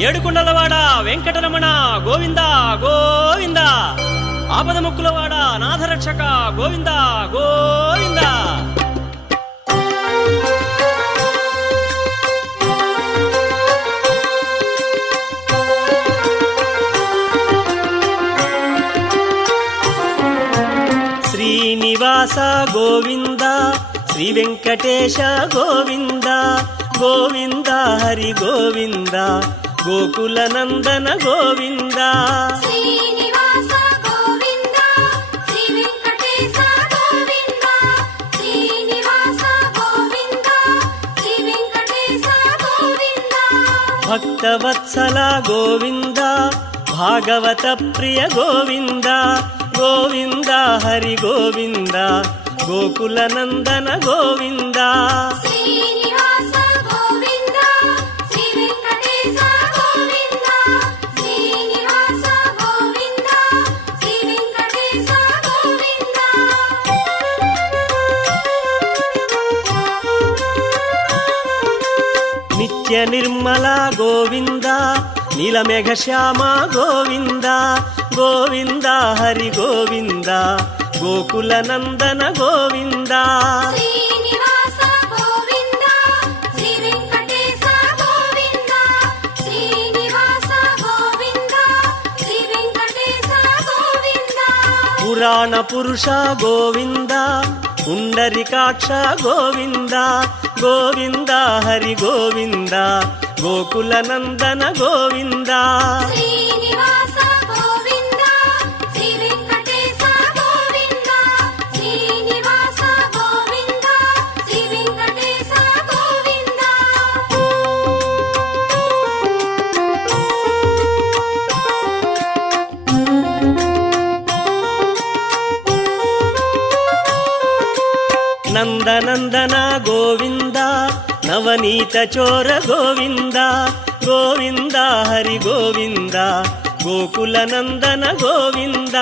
ఏడుకొండలవాడ వెంకటరమణ గోవింద గోవింద, ఆపద ముక్కులవాడ నాథరక్షక గోవింద గోవింద. శ్రీనివాస గోవింద, శ్రీ వెంకటేశ గోవింద గోవింద, హరి గోవింద, గోకుల నందన గోవింద. శ్రీనివాస గోవింద, శ్రీ వెంకటేశ గోవింద, శ్రీనివాస గోవింద, శ్రీ వెంకటేశ గోవింద. భక్తవత్సల గోవింద, భాగవత ప్రియ గోవింద గోవింద, హరి గోవింద, గోకుల నందన గోవింద. శ్రీనివాస గోవింద, శ్రీ వెంకటేశ గోవింద, శ్రీనివాస గోవింద, శ్రీ వెంకటేశ గోవింద. నిత్య నిర్మల గోవింద, నీలమేఘ శ్యామ గోవింద గోవింద, హరి గోవింద, గోకుల నందన గోవింద. శ్రీనివాస గోవింద, శ్రీ వెంకటేశ గోవింద, శ్రీనివాస గోవింద, శ్రీ వెంకటేశ గోవింద. పురాణ పురుష గోవింద, పుండరికాక్ష గోవింద గోవింద, హరి గోవింద, గోకుల నందన గోవింద. శ్రీనివాస గోవింద, శ్రీ వెంకటేశ గోవింద, శ్రీనివాస గోవింద, శ్రీ వెంకటేశ గోవింద. నందనందన గోవింద, నవనీత చోర గోవింద గోవింద, హరి గోవింద, గోకుల నందన గోవింద.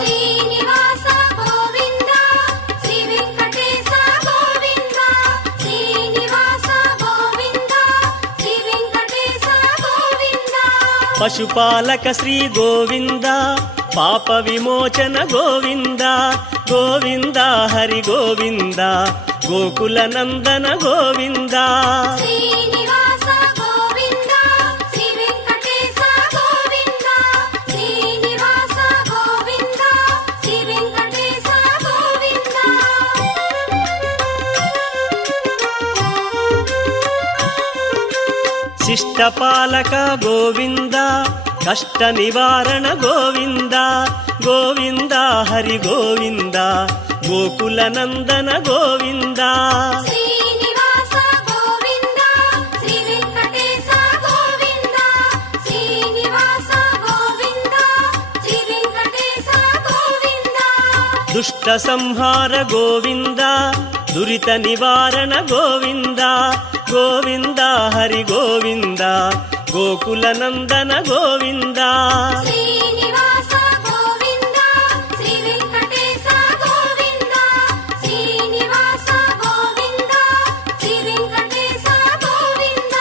శ్రీనివాస గోవింద, శ్రీ వెంకటేశ గోవింద, శ్రీనివాస గోవింద, శ్రీ వెంకటేశ గోవింద. పశుపాలక శ్రీ గోవింద, పాప విమోచన గోవింద గోవింద, హరి గోవింద, గోకుల నందన గోవింద. శ్రీనివాస గోవింద, శ్రీ వెంకటేశ గోవింద, శ్రీనివాస గోవింద, శ్రీ వెంకటేశ గోవింద. శిష్టపాలక గోవింద, కష్ట నివారణ గోవింద గోవింద, హరి గోవింద, గోకుల నందన గోవింద. శ్రీనివాస గోవింద, శ్రీ వెంకటేశ గోవింద, శ్రీనివాస గోవింద, శ్రీ వెంకటేశ గోవింద. దుష్ట సంహార గోవింద, దురిత నివారణ గోవింద గోవింద, హరి గోవింద, గోకుల నందన గోవింద. శ్రీనివాస గోవింద, శ్రీ వెంకటేశ గోవింద, శ్రీనివాస గోవింద, శ్రీ వెంకటేశ గోవింద.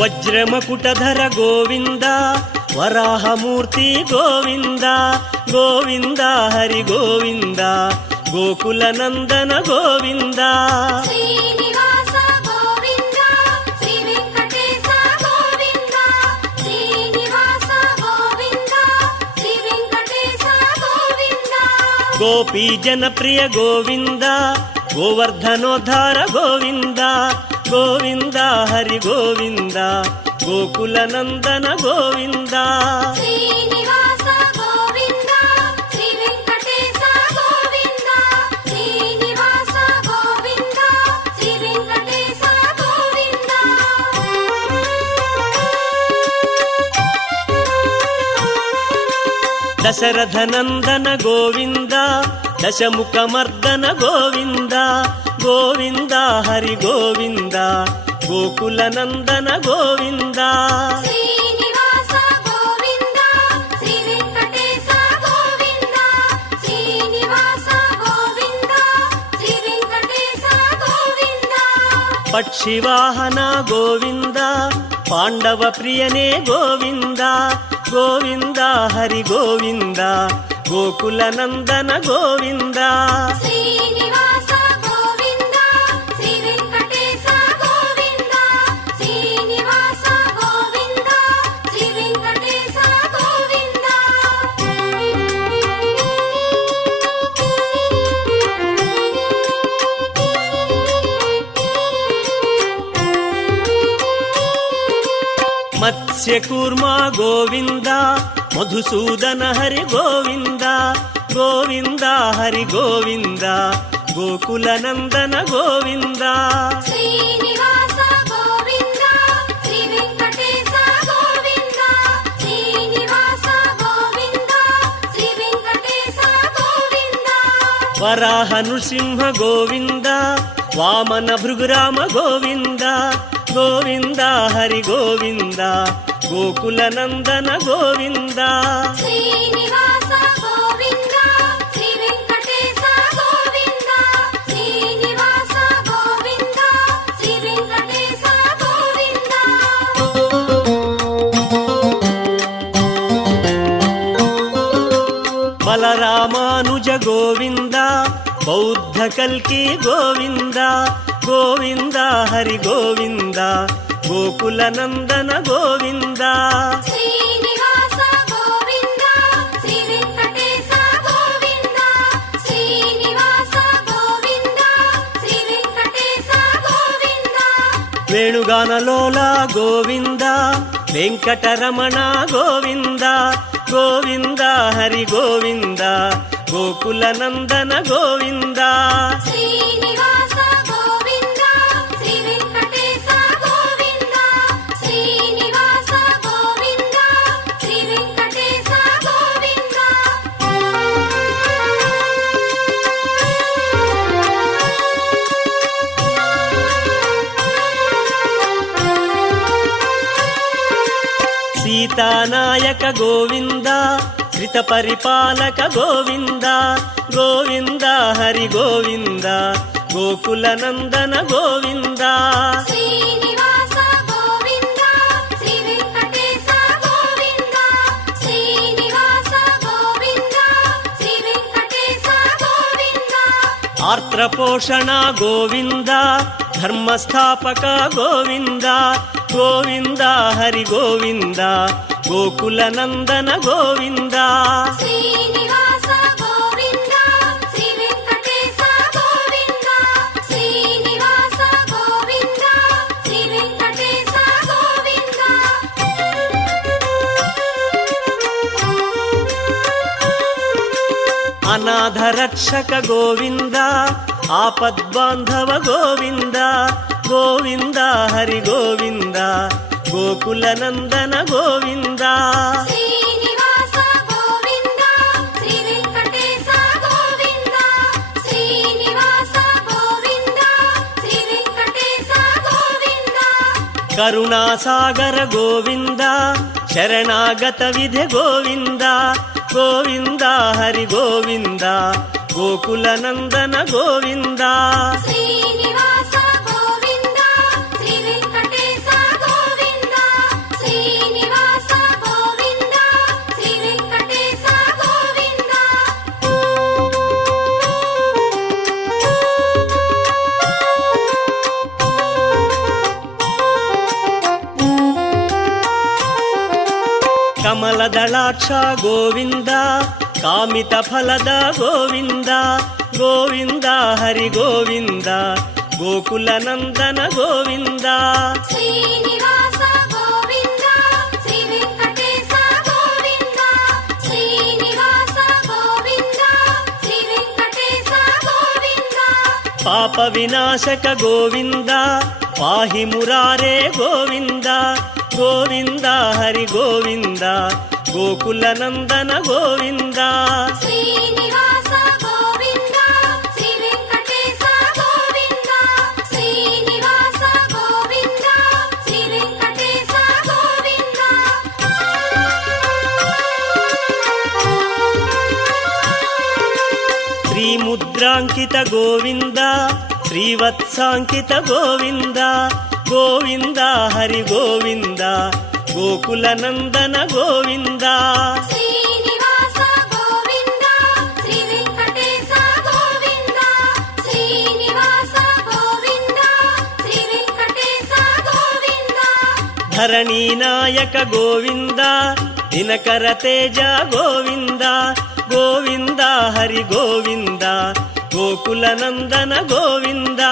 వజ్రమకుటధర గోవింద, వరాహమూర్తి గోవింద గోవింద, హరి గోవింద, గోకుల నందన గోవింద. శ్రీనివాస గోవింద, శ్రీ వెంకటేశ గోవింద, శ్రీనివాస గోవింద, శ్రీ వెంకటేశ గోవింద. గోపీ జనప్రియ గోవింద, గోవర్ధనోద్ధార గోవింద గోవింద, హరి గోవింద, గోకుల నందన గోవింద. శ్రీనివాస గోవింద, శ్రీ వెంకటేశ గోవింద, శ్రీనివాస గోవింద, శ్రీ వెంకటేశ గోవింద. దశరథ నందన గోవింద, దశముఖమర్దన గోవింద గోవింద, హరి గోవింద, గోకుల నందన గోవింద. శ్రీనివాస గోవింద, శ్రీ వెంకటేశ గోవింద, పక్షివాహన గోవింద పాండవ ప్రియనే గోవింద గోవింద హరి గోవింద గోకుల నందన గోవింద శ్రీనివాస గోవింద శ్రీ వెంకటేశ గోవింద శ్రీనివాస గోవింద శ్రీ వెంకటేశ గోవింద మత్స్యకూర్మ గోవింద మధుసూదన హరి గోవింద గోవింద హరి గోవింద గోకుల నందన గోవింద శ్రీనివాస గోవింద శ్రీ వెంకటేశ గోవింద శ్రీనివాస గోవింద శ్రీ వెంకటేశ గోవింద వరాహ నృసింహ గోవింద వామన భృగురామ గోవింద గోవింద హరి గోవింద గోకుల నందన గోవింద శ్రీనివాస గోవింద శ్రీ వెంకటేశ గోవింద శ్రీనివాస గోవింద శ్రీ వెంకటేశ గోవింద బలరామానుజ గోవింద బౌద్ధ కల్కి గోవింద గోవింద హరి గోవింద గోకుల నందన గోవింద శ్రీనివాస గోవింద శ్రీ వెంకటేశ గోవింద శ్రీనివాస గోవింద శ్రీ వెంకటేశ గోవింద వేణుగానలోల గోవింద వెంకటరమణ గోవింద గోవింద హరి గోవింద గోకుల నందన గోవింద శ్రీనివాస గోవింద శ్రీ వెంకటేశ గోవింద శ్రీనివాస గోవింద శ్రీ వెంకటేశ గోవింద సీతానాయక గోవింద శ్రిత పరిపాలక గోవింద గోవింద హరి గోవింద గోకుల నందన గోవింద శ్రీనివాస గోవింద శ్రీ వెంకటేశ గోవింద శ్రీనివాస గోవింద శ్రీ వెంకటేశ గోవింద ఆర్త్రపోషణ గోవింద ధర్మస్థాపక గోవింద గోవింద హరి గోవింద గోకుల నందన గోవింద శ్రీనివాస గోవింద శ్రీ వెంకటేశ గోవింద శ్రీనివాస గోవింద శ్రీ వెంకటేశ గోవింద అనాథ రక్షక గోవింద ఆపద్బాంధవ గోవింద గోవింద హరి గోవింద గోకుల నందన గోవింద శ్రీనివాస గోవింద శ్రీ వెంకటేశ గోవింద శ్రీనివాస గోవింద శ్రీ వెంకటేశ గోవింద కరుణాసాగర గోవింద శరణాగత విధి గోవింద గోవింద హరి గోవింద గోకుల నందన గోవింద శ్రీనివాస గోవింద శ్రీ వెంకటేశ గోవింద శ్రీనివాస గోవింద శ్రీ వెంకటేశ గోవింద కమలదళాక్ష గోవింద కామిత ఫలద గోవింద గోవింద హరి గోవింద గోకుల నందన గోవింద శ్రీనివాస గోవింద శ్రీ వెంకటేశ గోవింద శ్రీనివాస గోవింద శ్రీ వెంకటేశ గోవింద పాప వినాశక గోవింద పాహి మురారే గోవింద గోవింద హరి గోవింద గోకుల నందన గోవింద శ్రీనివాస గోవింద శ్రీ వెంకటేశ గోవింద శ్రీనివాస గోవింద శ్రీ వెంకటేశ గోవింద శ్రీముద్రాంకిత గోవింద ಶ್ರೀವತ್ಸಾಂಕಿತ ಗೋವಿಂದ ಗೋವಿಂದ ಹರಿ ಗೋವಿಂದ ಗೋಕುಲ ನಂದನ ಗೋವಿಂದ ಶ್ರೀನಿವಾಸ ಗೋವಿಂದ ಶ್ರೀ ವೆಂಕಟೇಶ ಗೋವಿಂದ ಶ್ರೀನಿವಾಸ ಗೋವಿಂದ ಶ್ರೀ ವೆಂಕಟೇಶ ಗೋವಿಂದ ಧರಣಿ ನಾಯಕ ಗೋವಿಂದ ದಿನಕರ ತೇಜ ಗೋವಿಂದ ಗೋವಿಂದ ಹರಿ ಗೋವಿಂದ ಗೋಕುಲ ನಂದನ ಗೋವಿಂದ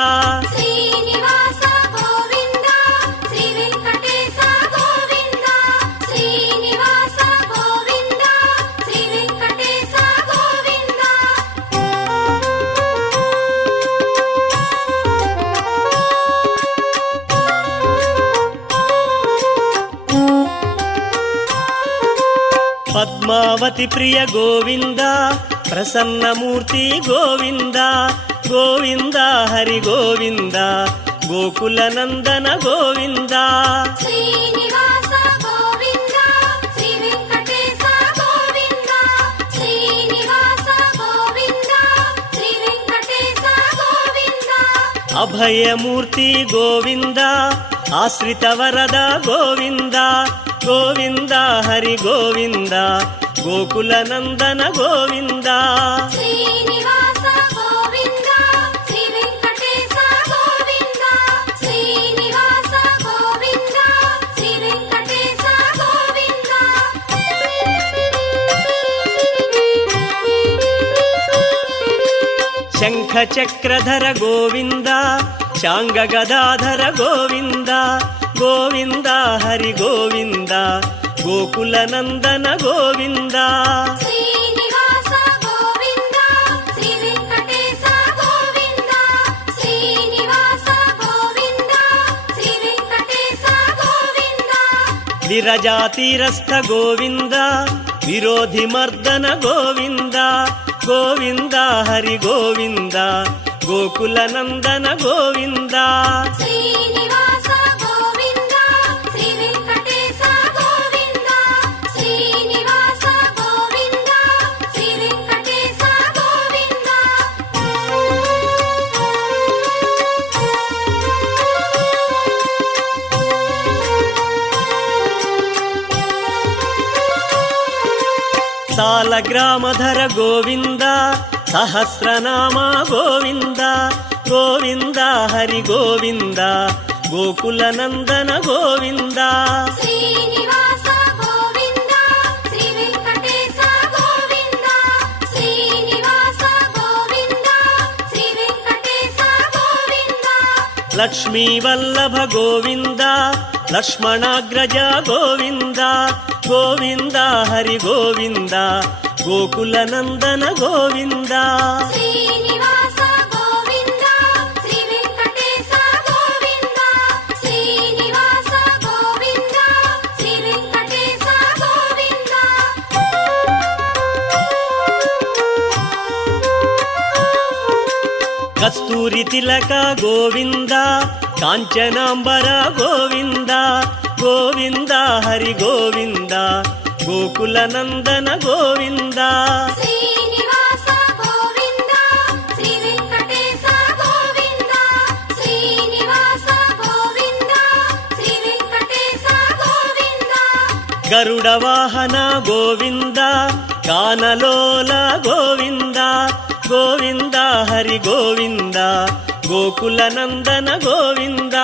ಶ್ರೀನಿವಾಸ ಗೋವಿಂದ ಶ್ರೀ ವೆಂಕಟೇಶ ಗೋವಿಂದ ಶ್ರೀನಿವಾಸ ಗೋವಿಂದ ಶ್ರೀ ವೆಂಕಟೇಶ ಗೋವಿಂದ ಪದ್ಮಾವತಿ ಪ್ರಿಯ ಗೋವಿಂದ ಪ್ರಸನ್ನ ಮೂರ್ತಿ ಗೋವಿಂದ ಗೋವಿಂದ ಹರಿ ಗೋವಿಂದ ಗೋಕುಲ ನಂದನ ಗೋವಿಂದ ಶ್ರೀನಿವಾಸ ಗೋವಿಂದ ಶ್ರೀ ವೆಂಕಟೇಶ ಗೋವಿಂದ ಶ್ರೀನಿವಾಸ ಗೋವಿಂದ ಶ್ರೀ ವೆಂಕಟೇಶ ಗೋವಿಂದ ಅಭಯ ಮೂರ್ತಿ ಗೋವಿಂದ ಆಶ್ರಿತ ವರದ ಗೋವಿಂದ ಗೋವಿಂದ ಹರಿ ಗೋವಿಂದ ಗೋಕುಲ ನಂದನ ಗೋವಿಂದ ಶ್ರೀನಿವಾಸ ಗೋವಿಂದ ಶ್ರೀ ವೆಂಕಟೇಶ ಗೋವಿಂದ ಶ್ರೀನಿವಾಸ ಗೋವಿಂದ ಶ್ರೀ ವೆಂಕಟೇಶ ಗೋವಿಂದ ಶಂಖ ಚಕ್ರಧರ ಗೋವಿಂದ ಶಾಂಗ ಗದಾಧರ ಗೋವಿಂದ ಗೋವಿಂದ ಹರಿ ಗೋವಿಂದ ಗೋಕುಲ ನಂದನ ಗೋವಿಂದ ಶ್ರೀನಿವಾಸ ಗೋವಿಂದ ಶ್ರೀ ವೆಂಕಟೇಶ ಗೋವಿಂದ ಶ್ರೀನಿವಾಸ ಗೋವಿಂದ ಶ್ರೀ ವೆಂಕಟೇಶ ಗೋವಿಂದ ವಿರಜಾತೀರಸ್ಥ ಗೋವಿಂದ ವಿರೋಧಿ ಮರ್ದನ ಗೋವಿಂದ ಗೋವಿಂದ ಹರಿ ಗೋವಿಂದ ಗೋಕುಲ ನಂದನ ಗೋವಿಂದ ಶ್ರೀನಿವಾಸ ಗೋವಿಂದ ಶ್ರೀ ವೆಂಕಟೇಶ ಗೋವಿಂದ ಶ್ರೀನಿವಾಸ ಗೋವಿಂದ ಶ್ರೀ ವೆಂಕಟೇಶ ಗೋವಿಂದ ಸಾಲಗ್ರಾಮಧರ ಗೋವಿಂದ ಸಹಸ್ರನಾಮ ಗೋವಿಂದ ಗೋವಿಂದ ಹರಿ ಗೋವಿಂದ ಗೋಕುಲ ನಂದನ ಗೋವಿಂದ ಶ್ರೀನಿವಾಸ ಗೋವಿಂದ ಶ್ರೀ ವೆಂಕಟೇಶ ಗೋವಿಂದ ಶ್ರೀನಿವಾಸ ಗೋವಿಂದ ಶ್ರೀ ವೆಂಕಟೇಶ ಗೋವಿಂದ ಲಕ್ಷ್ಮೀ ವಲ್ಲಭ ಗೋವಿಂದ ಲಕ್ಷ್ಮಣಾಗ್ರಜ ಗೋವಿಂದ ಗೋವಿಂದ ಹರಿ ಗೋವಿಂದ ಗೋಕುಲ ನಂದನ ಗೋವಿಂದ ಶ್ರೀನಿವಾಸ ಗೋವಿಂದ ಶ್ರೀ ವೆಂಕಟೇಶ ಗೋವಿಂದ ಶ್ರೀನಿವಾಸ ಗೋವಿಂದ ಶ್ರೀ ವೆಂಕಟೇಶ ಗೋವಿಂದ ಕಸ್ತೂರಿ ತಿಲಕ ಗೋವಿಂದ ಕಾಂಚನಾಂಬರ ಗೋವಿಂದ ಗೋವಿಂದ ಹರಿ ಗೋವಿಂದ ಗೋಕುಲ ನಂದನ ಗೋವಿಂದ ಶ್ರೀನಿವಾಸ ಗೋವಿಂದ ಶ್ರೀ ವೆಂಕಟೇಶ ಗೋವಿಂದ ಶ್ರೀನಿವಾಸ ಗೋವಿಂದ ಶ್ರೀ ವೆಂಕಟೇಶ ಗೋವಿಂದ ಗರುಡ ವಾಹನ ಗೋವಿಂದ ಕಾನಲೋಲ ಗೋವಿಂದ ಗೋವಿಂದ ಹರಿ ಗೋವಿಂದ ಗೋಕುಲ ನಂದನ ಗೋವಿಂದ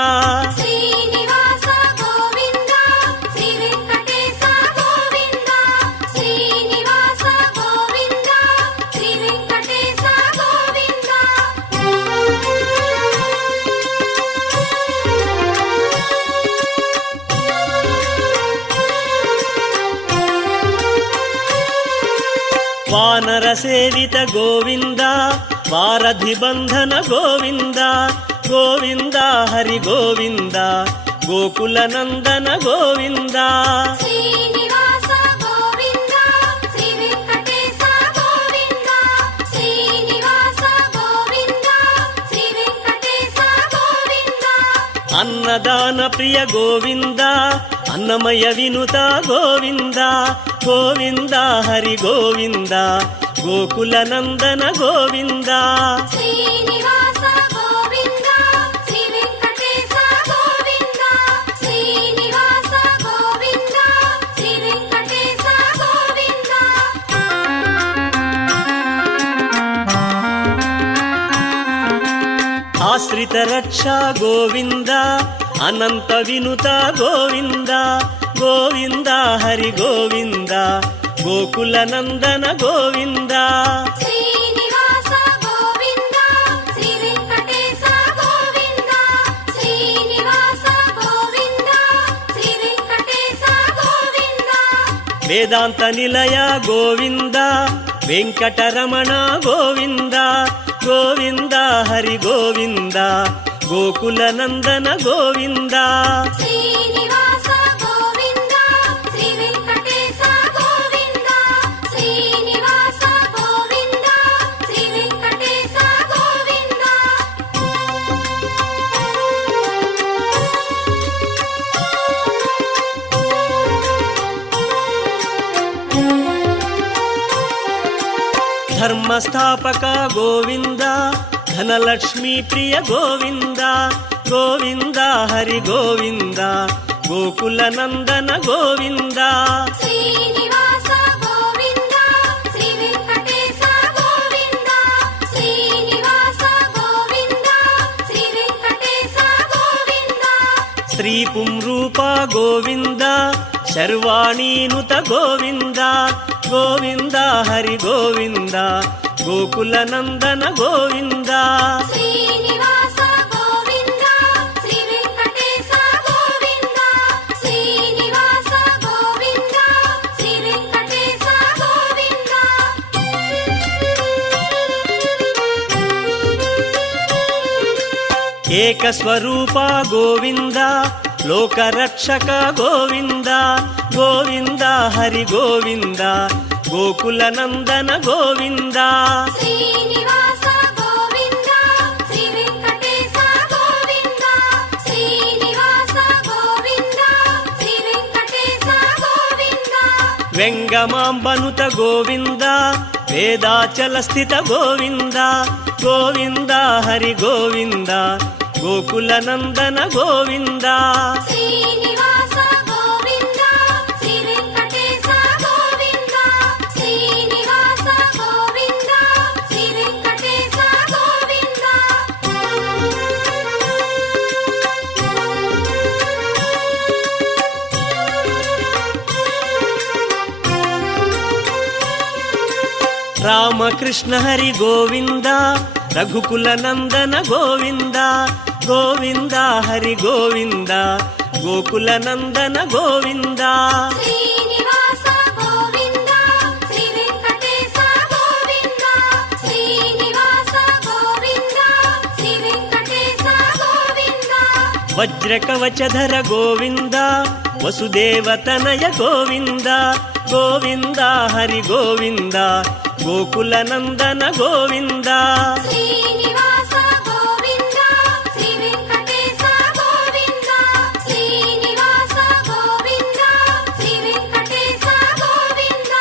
ಶ್ರೀನಿವಾಸ ಗೋವಿಂದ ಶ್ರೀ ವೆಂಕಟೇಶ ಗೋವಿಂದ ಶ್ರೀನಿವಾಸ ಗೋವಿಂದ ಶ್ರೀ ವೆಂಕಟೇಶ ಗೋವಿಂದ ವಾನರ ಸೇವಿತ ಗೋವಿಂದ ವಾರಧಿ ಬಂಧನ ಗೋವಿಂದ ಗೋವಿಂದ ಹರಿ ಗೋವಿಂದ ಗೋಕುಲ ನಂದನ ಗೋವಿಂದ ಶ್ರೀನಿವಾಸ ಗೋವಿಂದ ಶ್ರೀ ವೆಂಕಟೇಶ ಗೋವಿಂದ ಶ್ರೀನಿವಾಸ ಗೋವಿಂದ ಶ್ರೀ ವೆಂಕಟೇಶ ಗೋವಿಂದ ಅನ್ನದಾನ ಪ್ರಿಯ ಗೋವಿಂದ ಅನ್ನಮಯ ವಿನುತ ಗೋವಿಂದ ಗೋವಿಂದ ಹರಿ ಗೋವಿಂದ ಗೋಕುಲ ನಂದನ ಗೋವಿಂದ ಶ್ರೀನಿವಾಸ ಗೋವಿಂದ ఆశ్రిత రక్ష గోవింద అనంత వినుత గోవింద గోవింద హరి గోవింద గోకుల నందన గోవింద శ్రీనివాస గోవింద శ్రీ వెంకటేశ గోవింద శ్రీనివాస గోవింద శ్రీ వెంకటేశ గోవింద వేదాంత నిలయ గోవింద వెంకటరమణ గోవింద గోవింద హరి గోవింద గోకుల నందన గోవింద శ్రీనివాస గోవింద శ్రీ వెంకటేశ గోవింద శ్రీనివాస గోవింద శ్రీ వెంకటేశ గోవింద ధర్మస్థాపక గోవింద ధనలక్ష్మీ ప్రియ గోవింద గోవింద హరి గోవింద గోకుల నందన గోవింద శ్రీనివాస గోవింద శ్రీ వెంకటేశ గోవింద శ్రీనివాస గోవింద శ్రీ వెంకటేశ గోవింద శ్రీ పుంరూప గోవింద శర్వాణీనుత గోవింద గోవింద హరి గోవింద గోకుల నందన గోవింద శ్రీనివాస గోవింద శ్రీ వెంకటేశ గోవింద శ్రీనివాస గోవింద శ్రీ వెంకటేశ గోవింద ఏకస్వరూప గోవింద లోకరక్షక గోవింద గోవింద హరి గోవింద గోకుల నందన గోవింద శ్రీనివాస గోవింద శ్రీ వెంకటేశ గోవింద శ్రీనివాస గోవింద శ్రీ వెంకటేశ గోవింద వెంగమాంబనుత గోవింద వేదాచల స్థిత గోవింద గోవింద హరి గోవింద గోకుల నందన గోవింద శ్రీనివాస గోవింద శ్రీ వెంకటేశ గోవింద శ్రీనివాస గోవింద శ్రీ వెంకటేశ గోవింద రామకృష్ణ హరి గోవింద రఘుకుల నందన గోవింద గోవింద హరి గోవింద గోకుల నందన గోవింద శ్రీనివాస గోవింద శ్రీ వెంకటేశ గోవింద శ్రీనివాస గోవింద శ్రీ వెంకటేశ గోవింద వజ్రకవచధర గోవింద వసుదేవతనయ గోవింద గోవింద హరి గోవింద గోకుల నందన గోవింద శ్రీనివాస గోవింద శ్రీ వెంకటేశ గోవింద శ్రీనివాస గోవింద శ్రీ వెంకటేశ గోవింద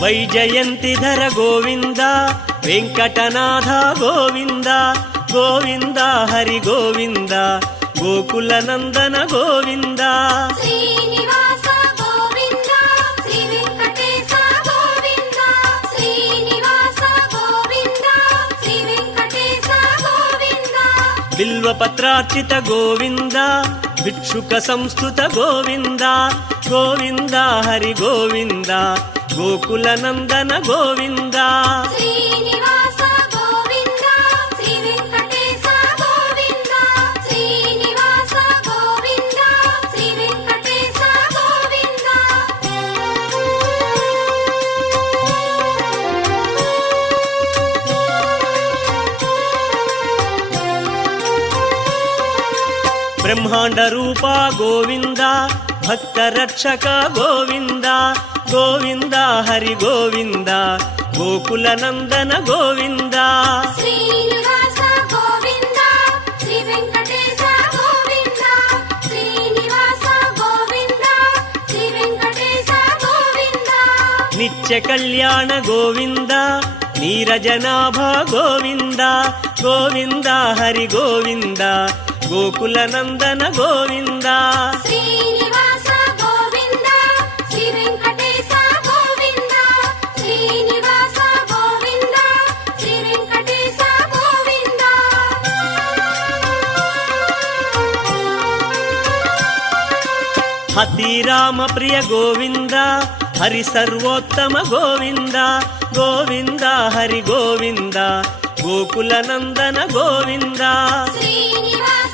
వైజయంతిధర గోవింద వెంకటనాథ గోవింద గోవింద హరి గోవింద గోకుల నందన గోవింద శ్రీనివాస గోవింద శ్రీ వెంకటేశ గోవింద శ్రీనివాస గోవింద శ్రీ వెంకటేశ గోవింద బిల్వపత్రార్చిత గోవింద భిక్షుక సంస్థుత గోవింద గోవింద హరి గోవింద గోకుల నందన గోవింద శ్రీనివాస గోవింద శ్రీ వెంకటేశ గోవింద శ్రీనివాస గోవింద శ్రీ వెంకటేశ గోవింద బ్రహ్మాండ రూప గోవింద భక్త రక్షక గోవింద గోవింద హరి గోవింద గోకుల నందన గోవింద శ్రీనివాస గోవింద శ్రీ వెంకటేశ గోవింద శ్రీనివాస గోవింద శ్రీ వెంకటేశ గోవింద నిత్య కళ్యాణ గోవింద నీరజనాభ గోవింద గోవింద హరి గోవింద గోకుల నందన గోవింద శ్రీనివాస గోవింద శ్రీ వెంకటేశ గోవింద శ్రీనివాస అతిరామ ప్రియ గోవింద హరి సర్వోత్తమ గోవింద గోవింద హరి గోవింద గోకుల నందన గోవింద శ్రీనివాస